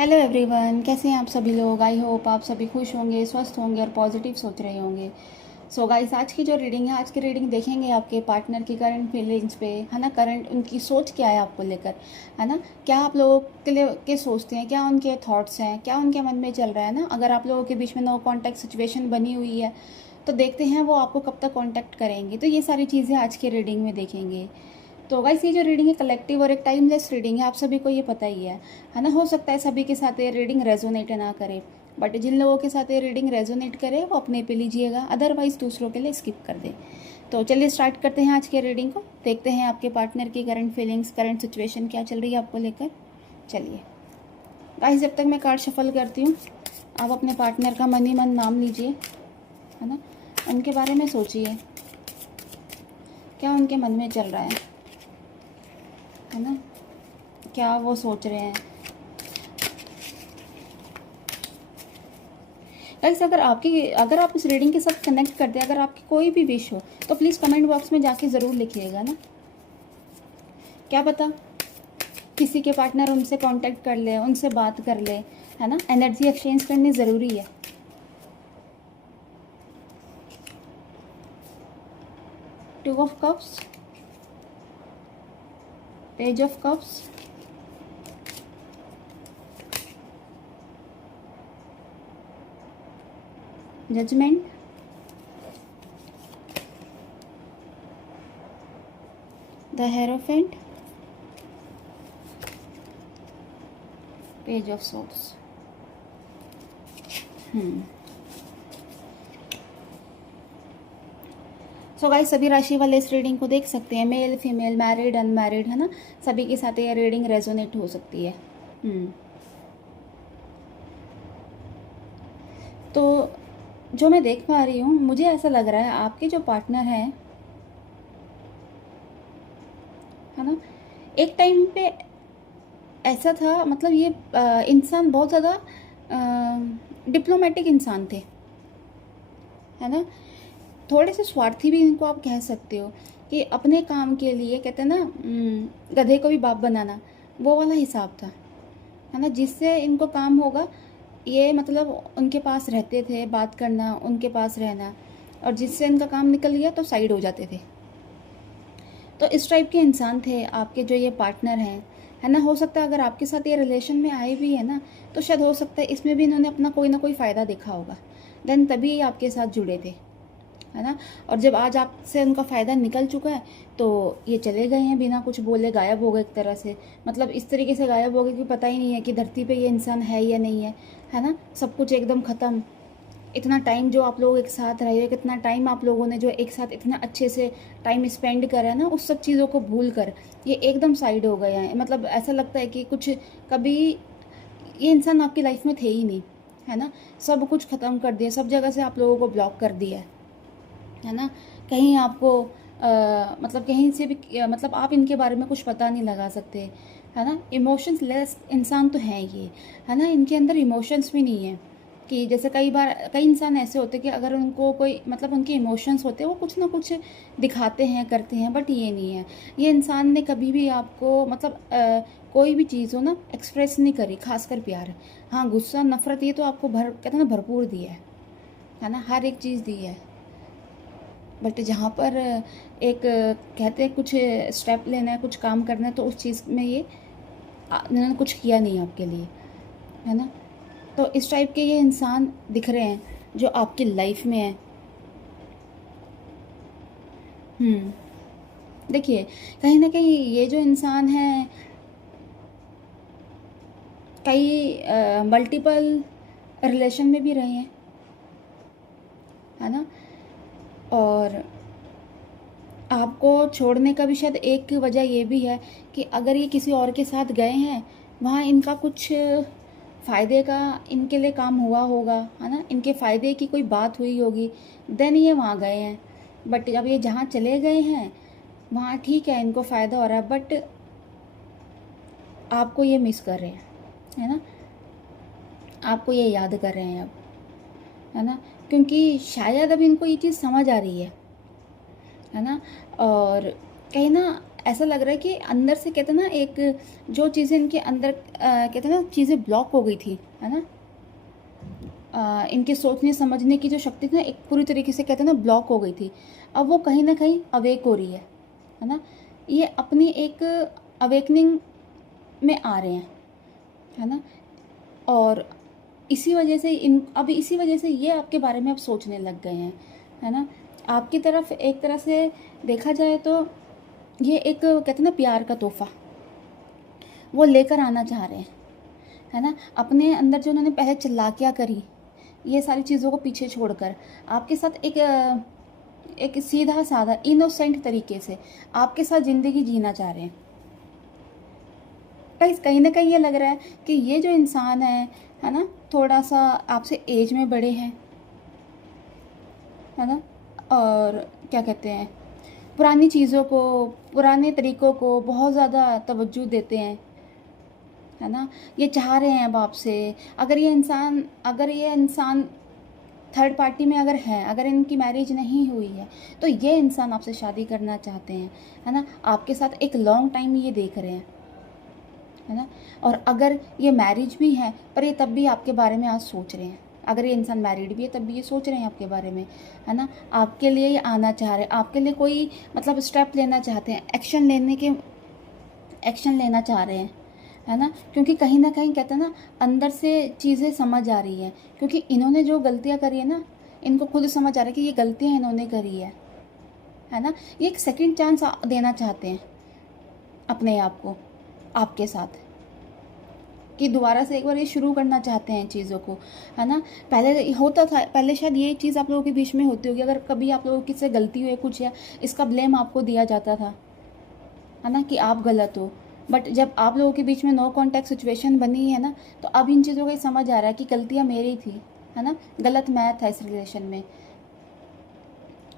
Hello everyone, कैसे हैं आप सभी लोग। आई होप आप सभी खुश होंगे, स्वस्थ होंगे और पॉजिटिव सोच रहे होंगे। सो गाइस, आज की जो रीडिंग है, आज की रीडिंग देखेंगे आपके पार्टनर की करंट फीलिंग्स पे, है ना। करंट उनकी सोच क्या है आपको लेकर, है ना। क्या आप लोगों के लिए के सोचते हैं, क्या उनके थॉट्स हैं, क्या उनके मन में चल रहा है ना। अगर आप लोगों के बीच में नो कॉन्टैक्ट सिचुएशन बनी हुई है तो देखते हैं वो आपको कब तक कॉन्टैक्ट करेंगे। तो ये सारी चीज़ें आज की रीडिंग में देखेंगे। तो गाइस, ये जो रीडिंग है कलेक्टिव और एक टाइमलेस रीडिंग है, आप सभी को ये पता ही है ना। हो सकता है सभी के साथ ये रीडिंग रेजोनेट ना करे, बट जिन लोगों के साथ ये रीडिंग रेजोनेट करे वो अपने पे लीजिएगा, अदरवाइज दूसरों के लिए स्किप कर दे। तो चलिए स्टार्ट करते हैं आज के रीडिंग को। देखते हैं आपके पार्टनर की करंट फीलिंग्स, करंट सिचुएशन क्या चल रही है आपको लेकर। चलिए गाइस, जब तक मैं कार्ड शफल करती हूँ, आप अपने पार्टनर का मन ही मन नाम लीजिए, है ना। उनके बारे में सोचिए, क्या उनके मन में चल रहा है ना, क्या वो सोच रहे हैं। गाइस, अगर आप इस रीडिंग के साथ कनेक्ट करते हैं, अगर आपकी कोई भी विश हो तो प्लीज़ कमेंट बॉक्स में जाके ज़रूर लिखिएगा ना। क्या पता किसी के पार्टनर उनसे कांटेक्ट कर ले, उनसे बात कर ले, है ना। एनर्जी एक्सचेंज करनी ज़रूरी है। Two of cups, page of cups, judgement, the hierophant, page of swords. So guys, सभी राशि वाले इस रीडिंग को देख सकते हैं, मेल फीमेल, मैरिड अनमैरिड, है ना। सभी के साथ ये रीडिंग रेजोनेट हो सकती है। तो जो मैं देख पा रही हूँ, मुझे ऐसा लग रहा है आपके जो पार्टनर हैं, है ना, एक टाइम पे ऐसा था, मतलब ये इंसान बहुत ज़्यादा डिप्लोमेटिक इंसान थे, है ना। थोड़े से स्वार्थी भी इनको आप कह सकते हो, कि अपने काम के लिए कहते हैं ना, गधे को भी बाप बनाना, वो वाला हिसाब था, है ना। जिससे इनको काम होगा, ये मतलब उनके पास रहते थे, बात करना, उनके पास रहना, और जिससे इनका काम निकल गया तो साइड हो जाते थे। तो इस टाइप के इंसान थे आपके जो ये पार्टनर हैं, है ना। हो सकता है अगर आपके साथ ये रिलेशन में आए भी है ना, तो शायद हो सकता है इसमें भी इन्होंने अपना कोई ना कोई फ़ायदा देखा होगा, देन तभी ये आपके साथ जुड़े थे, है ना। और जब आज आपसे उनका फ़ायदा निकल चुका है तो ये चले गए हैं, बिना कुछ बोले गायब हो गए एक तरह से। मतलब इस तरीके से गायब हो गए कि पता ही नहीं है कि धरती पे ये इंसान है या नहीं है ना। सब कुछ एकदम ख़त्म। इतना टाइम जो आप लोग एक साथ रहे, कितना टाइम आप लोगों ने जो एक साथ इतना अच्छे से टाइम स्पेंड करा ना, उस सब चीज़ों को भूल कर ये एकदम साइड हो गए हैं। मतलब ऐसा लगता है कि कुछ कभी ये इंसान आपकी लाइफ में थे ही नहीं, है ना। सब कुछ ख़त्म कर दिया, सब जगह से आप लोगों को ब्लॉक कर दिया है ना। कहीं आपको मतलब कहीं से भी मतलब आप इनके बारे में कुछ पता नहीं लगा सकते, है ना। इमोशंस लेस इंसान तो हैं ये, है ना। इनके अंदर इमोशंस भी नहीं है। कि जैसे कई बार कई इंसान ऐसे होते हैं कि अगर उनको कोई मतलब उनके इमोशंस होते हैं, वो कुछ ना कुछ दिखाते हैं, करते हैं, बट ये नहीं है। ये इंसान ने कभी भी आपको मतलब कोई भी चीज़ हो ना एक्सप्रेस नहीं करी, खासकर प्यार। हाँ, गुस्सा, नफरत, ये तो आपको कहते हैं ना भरपूर दिया है ना, हर एक चीज़ दी है। बट जहाँ पर एक कहते हैं कुछ स्टेप लेना है, कुछ काम करना है, तो उस चीज़ में ये इन्होंने कुछ किया नहीं आपके लिए, है ना। तो इस टाइप के ये इंसान दिख रहे हैं जो आपकी लाइफ में है। देखिए, कहीं ना कहीं ये जो इंसान है, कई मल्टीपल रिलेशन में भी रहे हैं, है ना। और आपको छोड़ने का भी शायद एक वजह ये भी है कि अगर ये किसी और के साथ गए हैं, वहाँ इनका कुछ फ़ायदे का इनके लिए काम हुआ होगा, है ना। इनके फ़ायदे की कोई बात हुई होगी, देन ये वहाँ गए हैं। बट अब ये जहाँ चले गए हैं वहाँ ठीक है, इनको फ़ायदा हो रहा है, बट आपको ये मिस कर रहे हैं, है ना। आपको ये याद कर रहे हैं अब, है ना। क्योंकि शायद अब इनको ये चीज़ समझ आ रही है ना। और कहीं ना ऐसा लग रहा है कि अंदर से कहते हैं ना, एक जो चीज़ें इनके अंदर कहते हैं ना, चीज़ें ब्लॉक हो गई थी, है ना, इनके सोचने समझने की जो शक्ति थी ना, एक पूरी तरीके से कहते हैं ना ब्लॉक हो गई थी। अब वो कहीं ना कहीं अवेक हो रही है ना, ये अपनी एक अवेकनिंग में आ रहे हैं, है ना। और इसी वजह से इसी वजह से ये आपके बारे में अब सोचने लग गए हैं, है ना। आपकी तरफ एक तरह से देखा जाए तो ये एक कहते हैं ना प्यार का तोहफा वो लेकर आना चाह रहे हैं, है ना। अपने अंदर जो उन्होंने पहले चालाकियाँ करी, ये सारी चीज़ों को पीछे छोड़कर आपके साथ एक सीधा साधा इनोसेंट तरीके से आपके साथ ज़िंदगी जीना चाह रहे हैं। कहीं ना कहीं ये लग रहा है कि ये जो इंसान है ना, थोड़ा सा आपसे एज में बड़े हैं, है ना, और क्या कहते हैं, पुरानी चीज़ों को, पुराने तरीक़ों को बहुत ज़्यादा तवज्जो देते हैं, है ना। ये चाह रहे हैं अब आपसे, अगर ये इंसान थर्ड पार्टी में अगर है, अगर इनकी मैरिज नहीं हुई है, तो ये इंसान आपसे शादी करना चाहते हैं, है ना। आपके साथ एक लॉन्ग टाइम ये देख रहे हैं, है ना। और अगर ये मैरिज भी है, पर ये तब भी आपके बारे में आज सोच रहे हैं। अगर ये इंसान मैरिड भी है तब भी ये सोच रहे हैं आपके बारे में, है ना। आपके लिए ये आना चाह रहे हैं, आपके लिए कोई मतलब स्टेप लेना चाहते हैं, एक्शन लेना चाह रहे हैं, है ना। क्योंकि कहीं ना कहीं कहते हैं ना, अंदर से चीज़ें समझ आ रही हैं, क्योंकि इन्होंने जो गलतियाँ करी है ना, इनको खुद समझ आ रहा है कि ये गलतियाँ इन्होंने करी है ना। ये एक सेकंड चांस देना चाहते हैं अपने आप को, आपके साथ, कि दोबारा से एक बार ये शुरू करना चाहते हैं चीज़ों को, है ना। पहले होता था, पहले शायद ये चीज़ आप लोगों के बीच में होती होगी, अगर कभी आप लोगों की से गलती हुई कुछ, या इसका ब्लेम आपको दिया जाता था, है ना, कि आप गलत हो। बट जब आप लोगों के बीच में नो कॉन्टैक्ट सिचुएशन बनी है ना, तो अब इन चीज़ों का समझ आ रहा है कि गलतियाँ मेरी थी, है ना, गलत मैं था इस रिलेशन में,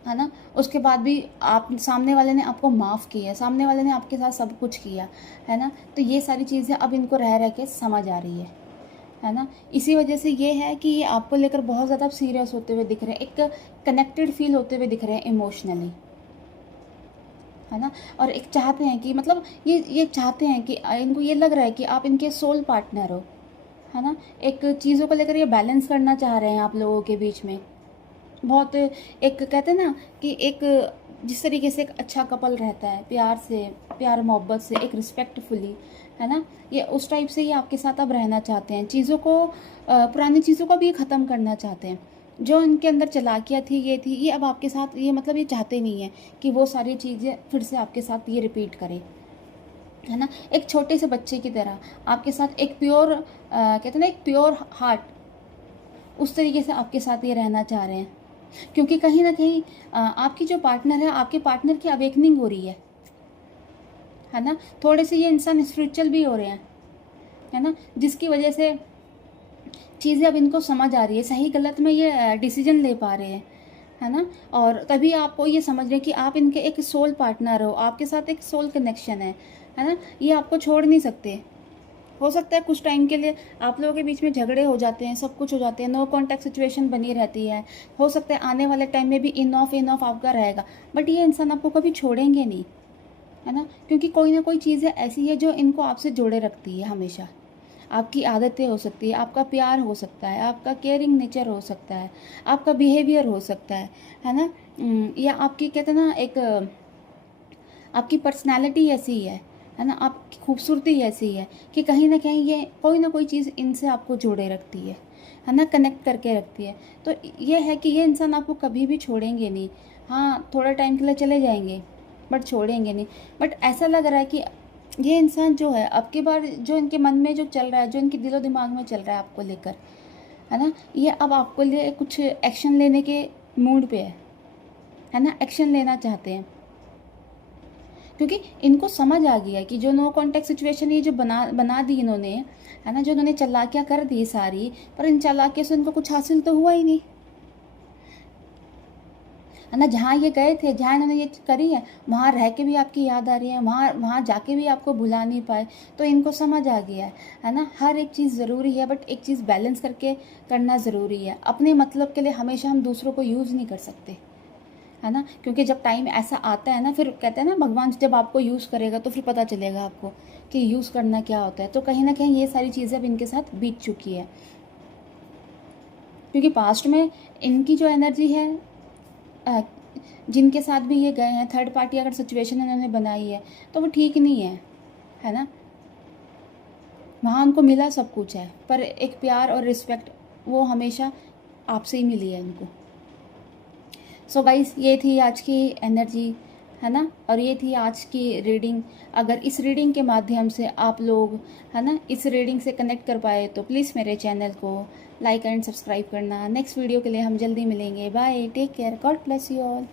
है ना। उसके बाद भी आप सामने वाले ने आपको माफ़ किया, सामने वाले ने आपके साथ सब कुछ किया, है ना। तो ये सारी चीज़ें अब इनको रह रह के समझ आ रही है ना। इसी वजह से ये है कि ये आपको लेकर बहुत ज़्यादा सीरियस होते हुए दिख रहे हैं, एक कनेक्टेड फील होते हुए दिख रहे हैं इमोशनली, है ना। और एक चाहते हैं कि मतलब ये चाहते हैं कि इनको ये लग रहा है कि आप इनके सोल पार्टनर हो, है ना। एक चीज़ों को लेकर ये बैलेंस करना चाह रहे हैं आप लोगों के बीच में। बहुत एक कहते हैं ना कि एक जिस तरीके से एक अच्छा कपल रहता है, प्यार से, प्यार मोहब्बत से, एक रिस्पेक्टफुली, है ना, ये उस टाइप से ये आपके साथ अब रहना चाहते हैं। चीज़ों को पुरानी चीज़ों को भी ख़त्म करना चाहते हैं। जो इनके अंदर चालाकियाँ थी, ये अब आपके साथ, ये मतलब ये चाहते नहीं है कि वो सारी चीज़ें फिर से आपके साथ ये रिपीट करें, है ना। एक छोटे से बच्चे की तरह आपके साथ एक प्योर कहते हैं ना, एक प्योर हार्ट, उस तरीके से आपके साथ ये रहना चाह रहे हैं। क्योंकि कहीं ना कहीं आपकी जो पार्टनर है, आपके पार्टनर की अवेकनिंग हो रही है ना। थोड़े से ये इंसान स्पिरिचुअल भी हो रहे हैं, है ना, जिसकी वजह से चीज़ें अब इनको समझ आ रही है, सही गलत में ये डिसीजन ले पा रहे हैं, है ना। और तभी आपको ये समझ रहे हैं कि आप इनके एक सोल पार्टनर हो, आपके साथ एक सोल कनेक्शन है ना। ये आपको छोड़ नहीं सकते। हो सकता है कुछ टाइम के लिए आप लोगों के बीच में झगड़े हो जाते हैं, सब कुछ हो जाते हैं, नो कॉन्टैक्ट सिचुएशन बनी रहती है। हो सकता है आने वाले टाइम में भी इन ऑफ आपका रहेगा, बट ये इंसान आपको कभी छोड़ेंगे नहीं, है ना। क्योंकि कोई ना कोई चीज़ें ऐसी है जो इनको आपसे जोड़े रखती है हमेशा। आपकी आदतें हो सकती है, आपका प्यार हो सकता है, आपका केयरिंग नेचर हो सकता है, आपका बिहेवियर हो सकता है ना। या आपकी कहते हैं ना, एक आपकी पर्सनैलिटी ऐसी है ना, आपकी खूबसूरती ऐसी है कि कहीं ना कहीं ये कोई ना कोई चीज़ इनसे आपको जोड़े रखती है ना, कनेक्ट करके रखती है। तो ये है कि ये इंसान आपको कभी भी छोड़ेंगे नहीं। हाँ, थोड़ा टाइम के लिए चले जाएंगे, बट छोड़ेंगे नहीं। बट ऐसा लग रहा है कि ये इंसान जो है, अब की बार जो इनके मन में जो चल रहा है, जो इनके दिलो दिमाग में चल रहा है आपको लेकर, है ना, ये अब आपको लिए कुछ एक्शन लेने के मूड पे है ना, एक्शन लेना चाहते हैं। क्योंकि इनको समझ आ गया कि जो नो कॉन्टैक्ट सिचुएशन ये जो बना दी इन्होंने, है ना, जो इन्होंने चालाकियाँ कर दी सारी, पर इन चालाकियों से इनको कुछ हासिल तो हुआ ही नहीं, है ना। जहाँ ये गए थे, जहाँ इन्होंने ये करी है, वहाँ रह के भी आपकी याद आ रही है, वहाँ जाके भी आपको भुला नहीं पाए। तो इनको समझ आ गया है ना। हर एक चीज़ ज़रूरी है, बट एक चीज़ बैलेंस करके करना ज़रूरी है। अपने मतलब के लिए हमेशा हम दूसरों को यूज़ नहीं कर सकते, है ना, क्योंकि जब टाइम ऐसा आता है ना, फिर कहते हैं ना भगवान जब आपको यूज़ करेगा तो फिर पता चलेगा आपको कि यूज़ करना क्या होता है। तो कहीं ना कहीं ये सारी चीज़ें अब इनके साथ बीत चुकी है, क्योंकि पास्ट में इनकी जो एनर्जी है, जिनके साथ भी ये गए हैं, थर्ड पार्टी अगर सिचुएशन इन्होंने बनाई है तो वो ठीक नहीं है ना। वहाँ उनको मिला सब कुछ है, पर एक प्यार और रिस्पेक्ट वो हमेशा आपसे ही मिली है उनको। सो गाइस, ये थी आज की एनर्जी, है ना, और ये थी आज की रीडिंग। अगर इस रीडिंग के माध्यम से आप लोग, है ना, इस रीडिंग से कनेक्ट कर पाए तो प्लीज़ मेरे चैनल को लाइक एंड सब्सक्राइब करना। नेक्स्ट वीडियो के लिए हम जल्दी मिलेंगे। Bye, take care, God bless you all.